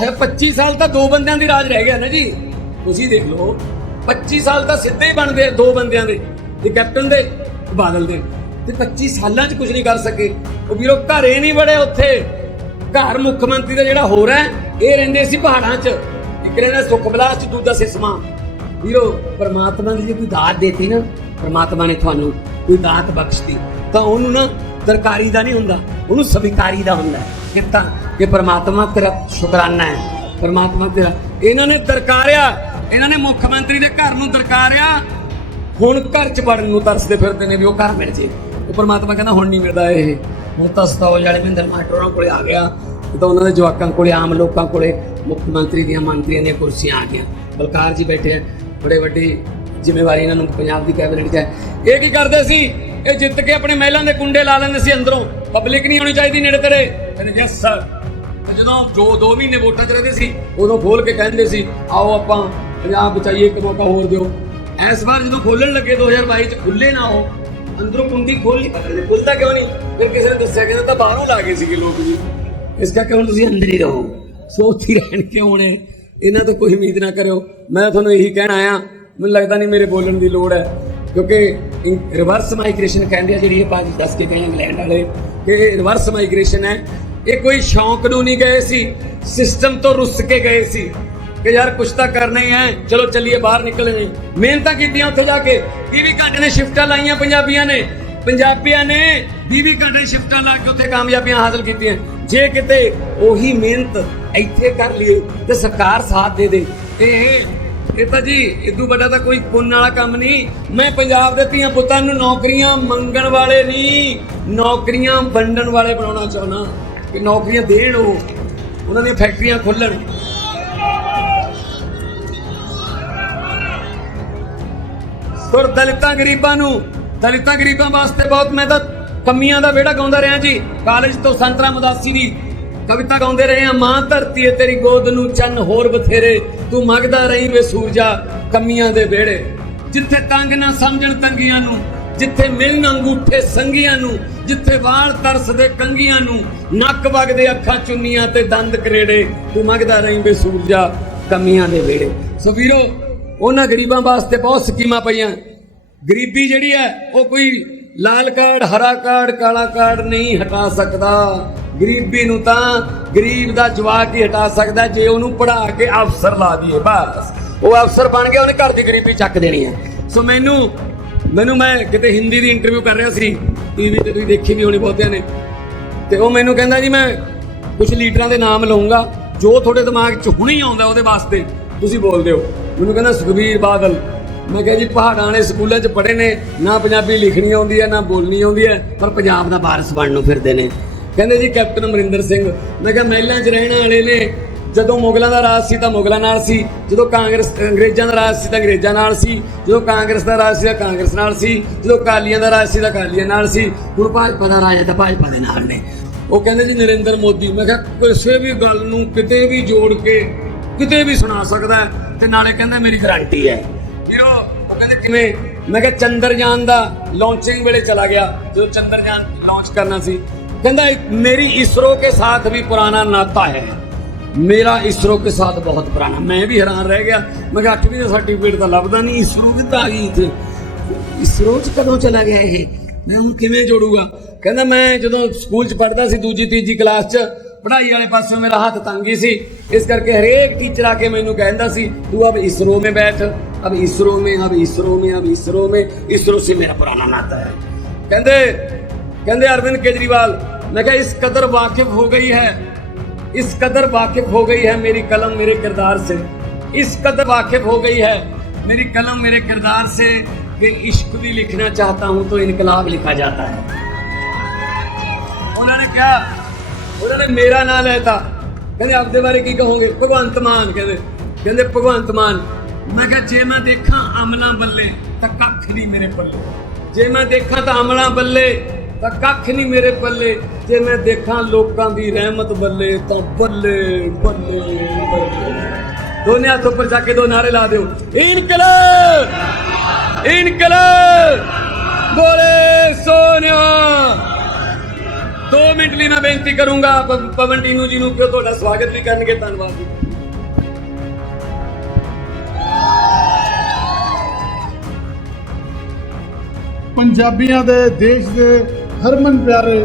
ਹੈ 25 ਸਾਲ ਤਾਂ ਦੋ ਬੰਦਿਆਂ ਦੀ ਰਾਜ ਰਹਿ ਗਿਆ ਨਾ ਜੀ। ਤੁਸੀਂ ਦੇਖ ਲਓ 25 ਸਾਲ ਤਾਂ ਸਿੱਧੇ ਹੀ ਬਣਦੇ ਆ ਦੋ ਬੰਦਿਆਂ ਦੇ, ਤੇ ਕੈਪਟਨ ਦੇ ਬਾਦਲ ਦੇ। ਤੇ 25 ਸਾਲਾਂ 'ਚ ਕੁਝ ਨਹੀਂ ਕਰ ਸਕੇ। ਉਹ ਵੀਰੋ, ਘਰੇ ਨਹੀਂ ਬੜੇ ਉੱਥੇ। ਘਰ ਮੁੱਖ ਮੰਤਰੀ ਦਾ ਜਿਹੜਾ ਹੋ ਰਿਹਾ ਇਹ ਰਹਿੰਦੇ ਸੀ ਪਹਾੜਾਂ 'ਚ। ਇੱਕ ਰਹਿੰਦਾ ਸੁਖ ਬਲਾਸ 'ਚ, ਦੂਜਾ ਸਿਸਮਾ। ਵੀਰੋ, ਪਰਮਾਤਮਾ ਦੀ ਜੇ ਕੋਈ ਦਾਤ ਦੇਤੀ ਨਾ, ਪਰਮਾਤਮਾ ਨੇ ਤੁਹਾਨੂੰ ਕੋਈ ਦਾਤ ਬਖਸ਼ਤੀ, ਤਾਂ ਉਹਨੂੰ ਨਾ ਦਰਕਾਰੀ ਦਾ ਨਹੀਂ ਹੁੰਦਾ, ਉਹਨੂੰ ਸਵੀਕਾਰੀ ਦਾ ਹੁੰਦਾ ਹੈ। ਕਿ ਤਾਂ ਕਿ ਪਰਮਾਤਮਾ ਤੇਰਾ ਸ਼ੁਕਰਾਨਾ ਹੈ, ਪਰਮਾਤਮਾ ਤੇਰਾ, ਇਹਨਾਂ ਨੇ ਦਰਕਾਰਿਆ, ਇਹਨਾਂ ਨੇ ਮੁੱਖ ਮੰਤਰੀ ਦੇ ਘਰ ਨੂੰ ਦਰਕਾਰਿਆ। ਹੁਣ ਘਰ ਚ ਵੜਨ ਨੂੰ ਤਰਸਦੇ ਫਿਰਦੇ ਨੇ ਵੀ ਉਹ ਘਰ ਮਿਲ ਜੇ। ਉਹ ਪਰਮਾਤਮਾ ਕਹਿੰਦਾ, ਹੁਣ ਨਹੀਂ ਮਿਲਦਾ ਇਹ। ਹੁਣ ਤਾਂ ਸਤਾਉ ਵਾਲੇ ਮਹਿੰਦਰ ਮਾਸਟਰਾਂ ਕੋਲੇ ਆ ਗਿਆ। ਤਾਂ ਉਹਨਾਂ ਦੇ ਜਵਾਕਾਂ ਕੋਲੇ, ਆਮ ਲੋਕਾਂ ਕੋਲੇ ਮੁੱਖ ਮੰਤਰੀ ਦੀਆਂ ਮੰਤਰੀਆਂ ਦੀਆਂ ਕੁਰਸੀਆਂ ਆ ਗਈਆਂ। ਬਲਕਾਰ ਜੀ ਬੈਠੇ ਬੜੇ ਵੱਡੇ ਜ਼ਿੰਮੇਵਾਰੀ ਇਹਨਾਂ ਨੂੰ ਪੰਜਾਬ ਦੀ ਕੈਬਨਿਟ 'ਚ ਹੈ। ਇਹ ਕੀ ਕਰਦੇ ਸੀ? ਇਹ ਜਿੱਤ ਕੇ ਆਪਣੇ ਮਹਿਲਾਂ ਦੇ ਕੁੰਡੇ ਲਾ ਲੈਂਦੇ ਸੀ ਅੰਦਰੋਂ। ਪਬਲਿਕ ਨਹੀਂ ਹੋਣੀ ਚਾਹੀਦੀ ਨੇੜੇ ਤੇਰੇ ਕਹਿੰਦੇ ਯੈਸ ਸਰ ਜਦੋਂ ਜੋ 2 ਮਹੀਨੇ ਵੋਟਾਂ 'ਚ ਰਹਿੰਦੇ ਸੀ, ਉਦੋਂ ਖੋਲ ਕੇ ਕਹਿੰਦੇ ਸੀ, ਆਓ ਆਪਾਂ ਪੰਜਾਬ ਬਚਾਈਏ ਇੱਕ ਮੌਕਾ ਹੋਰ ਦਿਓ। ਇਸ ਵਾਰ ਜਦੋਂ ਖੋਲਣ ਲੱਗੇ 2022 ਚ ਖੁੱਲੇ ਨਾ ਹੋ ਅੰਦਰੋਂ ਕੁੰਡੀ ਖੋਲ ਨਹੀਂ ਪਕੜਦੇ ਖੁੱਲਦਾ ਕਿਉਂ ਨਹੀਂ? ਫਿਰ ਕਿਸੇ ਨੇ ਦੱਸਿਆ ਕਹਿੰਦਾ ਤਾਂ ਬਾਹਰੋਂ ਲਾ ਗਏ ਸੀਗੇ ਲੋਕ ਜੀ। ਇਸ ਕਰਕੇ ਹੁਣ ਤੁਸੀਂ ਅੰਦਰ ਹੀ ਰਹੋ। ਸੋਚ ਰਹਿਣ ਕਿਉਂ ਨੇ ਇਹਨਾਂ ਤੋਂ ਕੋਈ ਉਮੀਦ ਨਾ ਕਰਿਓ। ਮੈਂ ਤੁਹਾਨੂੰ ਇਹੀ ਕਹਿਣ ਆਇਆ। ਮੈਨੂੰ ਲੱਗਦਾ ਨਹੀਂ ਮੇਰੇ ਬੋਲਣ ਦੀ ਲੋੜ ਹੈ। ਕਿਉਂਕਿ ਰਿਵਰਸ ਮਾਈਗ੍ਰੇਸ਼ਨ ਕਹਿੰਦੇ ਆ ਜਿਹੜੀ ਆਪਾਂ ਦੱਸ ਕੇ ਗਏ ਇੰਗਲੈਂਡ ਵਾਲੇ, ਕਿ ਇਹ ਰਿਵਰਸ ਮਾਈਗ੍ਰੇਸ਼ਨ ਹੈ। ਇਹ ਕੋਈ ਸ਼ੌਂਕ ਨੂੰ ਨਹੀਂ ਗਏ ਸੀ ਸਿਸਟਮ ਤੋਂ ਰੁੱਸ ਕੇ ਗਏ ਸੀ, ਕਿ ਯਾਰ ਕੁਛ ਤਾਂ ਕਰਨਾ ਹੀ ਹੈ, ਚਲੋ ਚੱਲੀਏ ਬਾਹਰ ਨਿਕਲੇ ਮਿਹਨਤਾਂ ਕੀਤੀਆਂ ਉੱਥੇ ਜਾ ਕੇ 20 ਘੰਟੇ ਨੇ ਸ਼ਿਫਟਾਂ ਲਾਈਆਂ ਪੰਜਾਬੀਆਂ ਨੇ। ਪੰਜਾਬੀਆਂ ਨੇ 20 ਘੰਟੇ ਸ਼ਿਫਟਾਂ ਲਾ ਕੇ ਉੱਥੇ ਕਾਮਯਾਬੀਆਂ ਹਾਸਲ ਕੀਤੀਆਂ। ਜੇ ਕਿਤੇ ਉਹੀ ਮਿਹਨਤ ਇੱਥੇ ਕਰ ਲਈਏ, ਤੇ ਸਰਕਾਰ ਸਾਥ ਦੇ ਦੇ। ਇਹ ਇਹ ਤਾਂ ਜੀ, ਇਦੋਂ ਵੱਡਾ ਤਾਂ ਕੋਈ ਪੁੰਨ ਵਾਲਾ ਕੰਮ ਨਹੀਂ। ਮੈਂ ਪੰਜਾਬ ਦੇ ਧੀਆਂ ਪੁੱਤਾਂ ਨੂੰ ਨੌਕਰੀਆਂ ਮੰਗਣ ਵਾਲੇ ਨਹੀਂ, ਨੌਕਰੀਆਂ ਵੰਡਣ ਵਾਲੇ ਬਣਾਉਣਾ ਚਾਹੁੰਦਾ ਕਿ ਨੌਕਰੀਆਂ ਦੇਣ ਉਹ। ਉਹਨਾਂ ਦੀਆਂ ਫੈਕਟਰੀਆਂ ਖੁੱਲਣ। ਸੁਰ ਦਲਿਤਾਂ ਗਰੀਬਾਂ ਨੂੰ, ਦਲਿਤਾਂ ਗਰੀਬਾਂ ਵਾਸਤੇ ਬਹੁਤ ਮੈਂ ਤਾਂ ਕਮੀਆਂ ਦਾ ਵਿਹੜਾ ਗਾਉਂਦਾ ਰਿਹਾ ਜੀ। ਕਾਲਜ ਤੋਂ ਸੰਤਰਾ ਮਦਾਸੀ ਦੀ ਕਵਿਤਾ ਗਾਉਂਦੇ ਰਹੇ ਆ ਮਾਂ ਧਰਤੀ ਏ, ਤੇਰੀ ਗੋਦ ਨੂੰ ਚੰਨ ਹੋਰ ਬਥੇਰੇ। ਤੂੰ ਮੰਗਦਾ ਰਹੀ ਵੇ ਸੂਰਜਾ ਕਮੀਆਂ ਦੇ ਵਿਹੜੇ। ਜਿੱਥੇ ਤੰਗ ਨਾ ਸਮਝਣ ਤੰਗੀਆਂ ਨੂੰ, ਜਿੱਥੇ ਮਿਲਣ ਅੰਗੂਠੇ ਸੰਗੀਆਂ ਨੂੰ, ਜਿੱਥੇ ਵਾਲ ਤਰਸਦੇ ਕੰਗੀਆਂ ਨੂੰ, ਨੱਕ ਵਗਦੇ ਅੱਖਾਂ ਚੁੰਨੀਆਂ ਤੇ ਦੰਦ ਕਰੇੜੇ, ਤੂੰ ਮੰਗਦਾ ਰਹੀ ਵੇ ਸੂਰਜਾ ਕਮੀਆਂ ਦੇ ਵਿਹੜੇ। ਸੋ ਵੀਰੋ, ਉਹਨਾਂ ਗਰੀਬਾਂ ਵਾਸਤੇ ਬਹੁਤ ਸਕੀਮਾਂ ਪਈਆਂ। ਗਰੀਬੀ ਜਿਹੜੀ ਹੈ, ਉਹ ਕੋਈ ਲਾਲ ਕਾਰਡ, ਹਰਾ ਕਾਰਡ, ਕਾਲਾ ਕਾਰਡ ਨਹੀਂ ਹਟਾ ਸਕਦਾ। ਗਰੀਬੀ ਨੂੰ ਤਾਂ ਗਰੀਬ ਦਾ ਜਵਾਕ ਹੀ ਹਟਾ ਸਕਦਾ ਜੇ ਉਹਨੂੰ ਪੜਾ ਕੇ ਅਫਸਰ ਲਾ ਦਈਏ, ਬਸ। ਉਹ ਅਫਸਰ ਬਣ ਗਿਆ, ਉਹਨੇ ਘਰ ਦੀ ਗਰੀਬੀ ਚੱਕ ਦੇਣੀ ਹੈ। ਸੋ ਮੈਨੂੰ ਮੈਨੂੰ ਮੈਂ ਕਿਤੇ ਹਿੰਦੀ ਦੀ ਇੰਟਰਵਿਊ ਕਰ ਰਿਹਾ ਸੀ ਟੀਵੀ ਤੇ ਤੁਸੀਂ ਦੇਖੀ ਵੀ ਹੋਣੀ ਬਹੁਤਿਆਂ ਨੇ। ਤੇ ਉਹ ਮੈਨੂੰ ਕਹਿੰਦਾ ਜੀ, ਮੈਂ ਕੁਝ ਲੀਡਰਾਂ ਦੇ ਨਾਮ ਲਵਾਂਗਾ ਜੋ ਤੁਹਾਡੇ ਦਿਮਾਗ 'ਚ ਹੁਣੇ ਹੀ ਆਉਂਦਾ ਉਹਦੇ ਵਾਸਤੇ, ਤੁਸੀਂ ਬੋਲਦੇ ਹੋ। ਮੈਨੂੰ ਕਹਿੰਦਾ, ਸੁਖਬੀਰ ਬਾਦਲ ਮੈਂ ਕਿਹਾ ਜੀ, ਪਹਾੜਾਂ ਵਾਲੇ ਸਕੂਲਾਂ 'ਚ ਪੜ੍ਹੇ ਨੇ, ਨਾ ਪੰਜਾਬੀ ਲਿਖਣੀ ਆਉਂਦੀ ਹੈ, ਨਾ ਬੋਲਣੀ ਆਉਂਦੀ ਹੈ, ਪਰ ਪੰਜਾਬ ਦਾ ਵਾਰਸ ਬਣਨ ਨੂੰ ਫਿਰਦੇ ਨੇ। ਕਹਿੰਦੇ ਜੀ, ਕੈਪਟਨ ਅਮਰਿੰਦਰ ਸਿੰਘ, ਮੈਂ ਕਿਹਾ, ਮਹਿਲਾਂ 'ਚ ਰਹਿਣ ਵਾਲੇ ਨੇ, ਜਦੋਂ ਮੁਗਲਾਂ ਦਾ ਰਾਜ ਸੀ ਤਾਂ ਮੁਗਲਾਂ ਨਾਲ ਸੀ, ਜਦੋਂ ਕਾਂਗਰਸ, ਅੰਗਰੇਜ਼ਾਂ ਦਾ ਰਾਜ ਸੀ ਤਾਂ ਅੰਗਰੇਜ਼ਾਂ ਨਾਲ ਸੀ, ਜਦੋਂ ਕਾਂਗਰਸ ਦਾ ਰਾਜ ਸੀ ਤਾਂ ਕਾਂਗਰਸ ਨਾਲ ਸੀ, ਜਦੋਂ ਕਾਲੀਆਂ ਦਾ ਰਾਜ ਸੀ ਤਾਂ ਕਾਲੀਆਂ ਨਾਲ ਸੀ, ਹੁਣ ਭਾਜਪਾ ਦਾ ਰਾਜ ਹੈ ਤਾਂ ਭਾਜਪਾ ਦੇ ਨਾਲ ਨੇ। ਉਹ ਕਹਿੰਦੇ ਜੀ, ਨਰਿੰਦਰ ਮੋਦੀ, ਮੈਂ ਕਿਹਾ, ਕਿਸੇ ਵੀ ਗੱਲ ਨੂੰ ਕਿਤੇ ਵੀ ਜੋੜ ਕੇ, ਕਿਤੇ ਵੀ ਸੁਣਾ ਸਕਦਾ ਹੈ, ਤੇ ਨਾਲੇ ਕਹਿੰਦਾ ਮੇਰੀ ਗਾਰੰਟੀ ਹੈ। ਵੀਰੋ, ਉਹ ਕਹਿੰਦੇ ਕਿਵੇਂ? ਮੈਂ ਕਿਹਾ ਚੰਦਰਯਾਨ ਦਾ ਲਾਂਚਿੰਗ ਵੇਲੇ ਚਲਾ ਗਿਆ, ਜਦੋਂ ਚੰਦਰਯਾਨ ਲਾਂਚ ਕਰਨਾ ਸੀ। ਕਹਿੰਦਾ ਮੇਰੀ ਇਸਰੋ ਕੇ ਸਾਥ ਵੀ ਪੁਰਾਣਾ ਨਾਤਾ ਹੈ। ਮੇਰਾ ਇਸਰੋ ਕੇ ਸਾਥ ਬਹੁਤ ਪੁਰਾਣਾ। ਮੈਂ ਵੀ ਹੈਰਾਨ ਰਹਿ ਗਿਆ। ਮੈਂ ਕਿਹਾ 8ਵੀਂ ਦਾ ਸਰਟੀਫਿਕੇਟ ਤਾਂ ਲੱਭਦਾ ਨਹੀਂ, ਇਸਰੋ ਕਿੱਦਾਂ ਆ ਗਈ ਇੱਥੇ? ਇਸਰੋ ਚ ਕਦੋਂ ਚਲਾ ਗਿਆ ਇਹ? ਮੈਂ ਹੁਣ ਕਿਵੇਂ ਜੋੜੂਗਾ? ਕਹਿੰਦਾ, ਮੈਂ ਜਦੋਂ ਸਕੂਲ ਚ ਪੜ੍ਹਦਾ ਸੀ, ਦੂਜੀ ਤੀਜੀ ਕਲਾਸ ਚ ਪੜ੍ਹਾਈ ਵਾਲੇ ਪਾਸੇ ਮੇਰਾ ਹੱਥ ਤੰਗੀ ਸੀ ਇਸ ਕਰਕੇ ਹਰੇਕ ਟੀਚਰ ਆ ਕੇ ਮੈਨੂੰ ਕਹਿੰਦਾ ਸੀ ਤੂੰ ਅਬ ਇਸਰੋ में बैठ अब इसरो में अब इसरो में अब इसरो में इसरो से मेरा पुराना नाता है ਕਹਿੰਦੇ ਕਹਿੰਦੇ ਅਰਵਿੰਦ ਕੇਜਰੀਵਾਲ ਮੈਂ ਕਿਹਾ ਇਸ ਕਦਰ ਵਾਕਿਫ ਹੋ ਗਈ ਹੈ इस कदर वाकिफ हो गई है मेरी कलम मेरे किरदार से इस कदर वाकिफ हो गई है मेरी कलम मेरे किरदार से कि इश्क भी लिखना चाहता हूं तो इनकलाब लिखा जाता है उन्होंने क्या ਉਹਨਾਂ ਨੇ ਮੇਰਾ ਨਾਂ ਲੈਤਾ। ਕਹਿੰਦੇ, ਆਪਦੇ ਬਾਰੇ ਕੀ ਕਹੋਗੇ? ਭਗਵੰਤ ਮਾਨ, ਕਹਿੰਦੇ। ਕਹਿੰਦੇ, ਭਗਵੰਤ ਮਾਨ, ਮੈਂ ਕਿਹਾ, ਜੇ ਮੈਂ ਦੇਖਾਂ ਅਮਲਾ ਬੱਲੇ, ਤਾਂ ਕੱਖ ਨਹੀਂ ਮੇਰੇ ਪੱਲੇ। ਜੇ ਮੈਂ ਦੇਖਾਂ ਤਾਂ ਅਮਲਾਂ ਬੱਲੇ, ਤਾਂ ਕੱਖ ਨਹੀਂ ਮੇਰੇ ਪੱਲੇ। ਜੇ ਮੈਂ ਦੇਖਾਂ ਲੋਕਾਂ ਦੀ ਰਹਿਮਤ ਬੱਲੇ, ਤਾਂ ਬੱਲੇ ਬੱਲੇ ਬੱਲੇ। ਦੋਨੇ ਹੱਥ ਉੱਪਰ ਜਾ ਕੇ ਦੋ ਨਾਰੇ ਲਾ ਦਿਓ। ਇਨਕਲਾਬ! ਇਨਕਲਾਬ! ਬੋਲੇ ਸੋਨਿਆ 2 ਮੈਂ ਬੇਨਤੀ ਕਰੂੰਗਾ ਪਵਨ ਟੀਨੂ ਜੀ ਨੂੰ ਕਿ ਉਹ ਤੁਹਾਡਾ ਸਵਾਗਤ ਵੀ ਕਰਨਗੇ, ਧੰਨਵਾਦ ਜੀ। ਪੰਜਾਬੀਆਂ ਦੇ ਦੇਸ਼ ਦੇ ਹਰਮਨ ਪਿਆਰੇ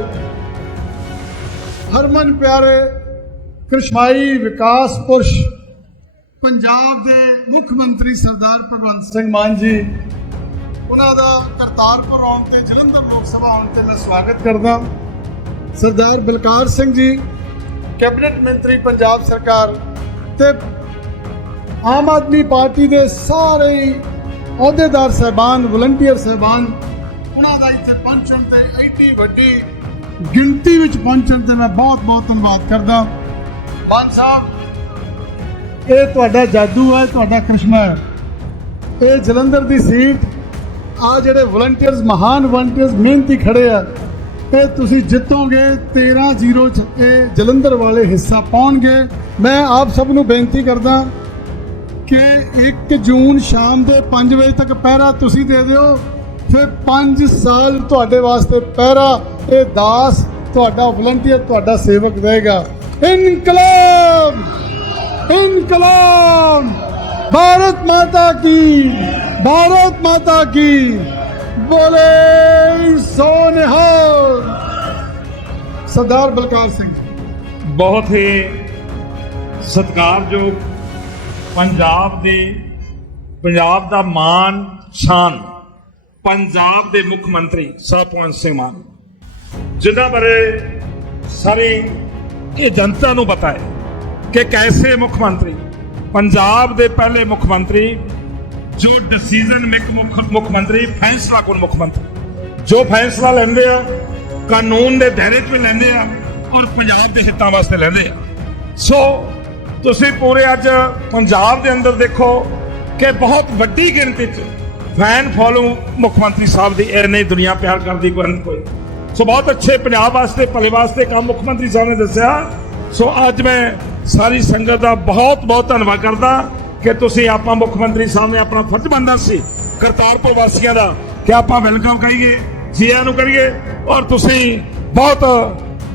ਹਰਮਨ ਪਿਆਰੇ ਕ੍ਰਿਸ਼ਮਾਈ ਵਿਕਾਸ ਪੁਰਸ਼, ਪੰਜਾਬ ਦੇ ਮੁੱਖ ਮੰਤਰੀ ਸਰਦਾਰ ਭਗਵੰਤ ਸਿੰਘ ਮਾਨ ਜੀ, ਉਹਨਾਂ ਦਾ ਕਰਤਾਰਪੁਰ ਆਉਣ ਤੇ ਜਲੰਧਰ ਲੋਕ ਸਭਾ ਆਉਣ ਤੇ ਮੈਂ ਸਵਾਗਤ ਕਰਦਾ। ਸਰਦਾਰ ਬਲਕਾਰ ਸਿੰਘ ਜੀ, ਕੈਬਨਿਟ ਮੰਤਰੀ ਪੰਜਾਬ ਸਰਕਾਰ ਤੇ ਆਮ ਆਦਮੀ ਪਾਰਟੀ ਦੇ ਸਾਰੇ ਅਹੁਦੇਦਾਰ ਸਹਿਬਾਨ, ਵਲੰਟੀਅਰ ਸਹਿਬਾਨ, ਉਹਨਾਂ ਦਾ ਇੱਥੇ ਪਹੁੰਚਣ ਤੇ ਐਡੀ ਵੱਡੀ ਗਿਣਤੀ ਵਿੱਚ ਪਹੁੰਚਣ ਤੇ ਮੈਂ ਬਹੁਤ ਬਹੁਤ ਧੰਨਵਾਦ ਕਰਦਾ। ਮਾਨ ਸਾਹਿਬ, ਇਹ ਤੁਹਾਡਾ ਜਾਦੂ ਹੈ, ਤੁਹਾਡਾ ਕ੍ਰਿਸ਼ਮਾ ਹੈ। ਇਹ ਜਲੰਧਰ ਦੀ ਸੀਟ ਆ ਜਿਹੜੇ ਵਲੰਟੀਅਰਸ, ਮਹਾਨ ਵਲੰਟੀਅਰਸ ਮਿਹਨਤੀ ਖੜੇ ਆ ਇਹ ਤੁਸੀਂ ਜਿੱਤੋਗੇ 13-0 ਚ ਇਹ ਜਲੰਧਰ ਵਾਲੇ ਹਿੱਸਾ ਪਾਉਣਗੇ। ਮੈਂ ਆਪ ਸਭ ਨੂੰ ਬੇਨਤੀ ਕਰਦਾ ਕਿ 1 ਜੂਨ ਸ਼ਾਮ ਦੇ 5 ਵਜੇ ਤੱਕ ਪਹਿਰਾ ਤੁਸੀਂ ਦੇ ਦਿਓ। ਫਿਰ 5 ਸਾਲ ਤੁਹਾਡੇ ਵਾਸਤੇ ਪਹਿਰਾ, ਇਹ ਦਾਸ ਤੁਹਾਡਾ ਵਲੰਟੀਅਰ ਤੁਹਾਡਾ ਸੇਵਕ ਰਹੇਗਾ। ਇਨਕਲਾਬ! ਇਨਕਲਾਬ! ਭਾਰਤ ਮਾਤਾ ਕੀ, ਭਾਰਤ ਮਾਤਾ ਕੀ, ਬੋਲੇ ਸੋਨਿਹਾਲ! ਸਰਦਾਰ ਬਲਕਾਰ ਸਿੰਘ। ਬਹੁਤ ਹੀ ਸਤਿਕਾਰਯੋਗ ਪੰਜਾਬ ਦੇ, ਪੰਜਾਬ ਦਾ ਮਾਨ ਸ਼ਾਨ ਪੰਜਾਬ ਦੇ ਮੁੱਖ ਮੰਤਰੀ ਸਰਦਾਰ ਸਿੰਘ ਮਾਨ। ਜਿਨ੍ਹਾਂ ਬਾਰੇ ਸਾਰੀ ਇਹ ਜਨਤਾ ਨੂੰ ਪਤਾ ਹੈ ਕਿ ਕੈਸੇ ਮੁੱਖ ਮੰਤਰੀ, ਪੰਜਾਬ ਦੇ ਪਹਿਲੇ ਮੁੱਖ ਮੰਤਰੀ, ਜੋ ਡਿਸੀਜਨ ਮੇਕ ਮੁੱਖ ਮੁੱਖ ਮੰਤਰੀ ਫੈਸਲਾ ਕੋਣ ਮੁੱਖ ਮੰਤਰੀ। ਜੋ ਫੈਸਲਾ ਲੈਂਦੇ ਆ ਕਾਨੂੰਨ ਦੇ ਦਾਇਰੇ 'ਚ ਵੀ ਲੈਂਦੇ ਆ ਔਰ ਪੰਜਾਬ ਦੇ ਹਿੱਤਾਂ ਵਾਸਤੇ ਲੈਂਦੇ ਆ। ਸੋ ਤੁਸੀਂ ਪੂਰੇ ਅੱਜ ਪੰਜਾਬ ਦੇ ਅੰਦਰ ਦੇਖੋ ਕਿ ਬਹੁਤ ਵੱਡੀ ਗਿਣਤੀ 'ਚ ਫੈਨ ਫੋਲੋ ਮੁੱਖ ਮੰਤਰੀ ਸਾਹਿਬ ਦੀ ਇਹ ਨਹੀਂ ਦੁਨੀਆ ਪਿਆਰ ਕਰਦੀ ਕੋਈ ਨਾ ਕੋਈ। ਸੋ ਬਹੁਤ ਅੱਛੇ ਪੰਜਾਬ ਵਾਸਤੇ, ਭਲੇ ਵਾਸਤੇ ਕੰਮ ਮੁੱਖ ਮੰਤਰੀ ਸਾਹਿਬ ਨੇ ਦੱਸਿਆ। ਸੋ ਅੱਜ ਮੈਂ ਸਾਰੀ ਸੰਗਤ ਦਾ ਬਹੁਤ ਬਹੁਤ ਧੰਨਵਾਦ ਕਰਦਾ ਕਿ ਤੁਸੀਂ ਆਪਾਂ ਮੁੱਖ ਮੰਤਰੀ ਸਾਹਿਬ ਨੇ ਆਪਣਾ ਫਰਜ਼ ਬੰਦਾ ਸੀ ਕਰਤਾਰਪੁਰ ਵਾਸੀਆਂ ਦਾ ਕਿ ਆਪਾਂ ਵੈਲਕਮ ਕਰੀਏ ਜੀਆਂ ਨੂੰ ਕਰੀਏ। ਔਰ ਤੁਸੀਂ ਬਹੁਤ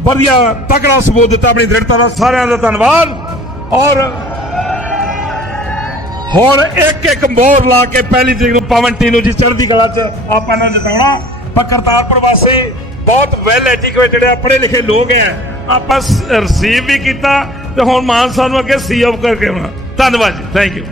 ਵਧੀਆ ਤਕੜਾ ਸਬੂਤ ਦਿੱਤਾ ਆਪਣੀ ਦ੍ਰਿੜਤਾ ਦਾ। ਸਾਰਿਆਂ ਦਾ ਧੰਨਵਾਦ। ਔਰ ਹੁਣ ਇੱਕ ਇੱਕ ਮੋਹਰ ਲਾ ਕੇ ਪਹਿਲੀ ਤਰੀਕ ਨੂੰ ਪਵਨ ਟੀਨੂ ਜੀ ਚੜ੍ਹਦੀ ਕਲਾ 'ਚ ਆਪਾਂ ਨਾਲ ਜਿਤਾਉਣਾ। ਪਰ ਕਰਤਾਰਪੁਰ ਵਾਸੀ ਬਹੁਤ ਵੈਲ ਐਜੂਕੇਟਡ ਆ ਪੜ੍ਹੇ ਲਿਖੇ ਲੋਕ ਆ ਆਪਾਂ ਰਿਸੀਵ ਵੀ ਕੀਤਾ ਤੇ ਹੁਣ ਮਾਨ ਸਾਹਿਬ ਨੂੰ ਅੱਗੇ ਸੀ ਆਫ ਕਰਕੇ ਆਉਣਾ। ਧੰਨਵਾਦ ਜੀ। Thank you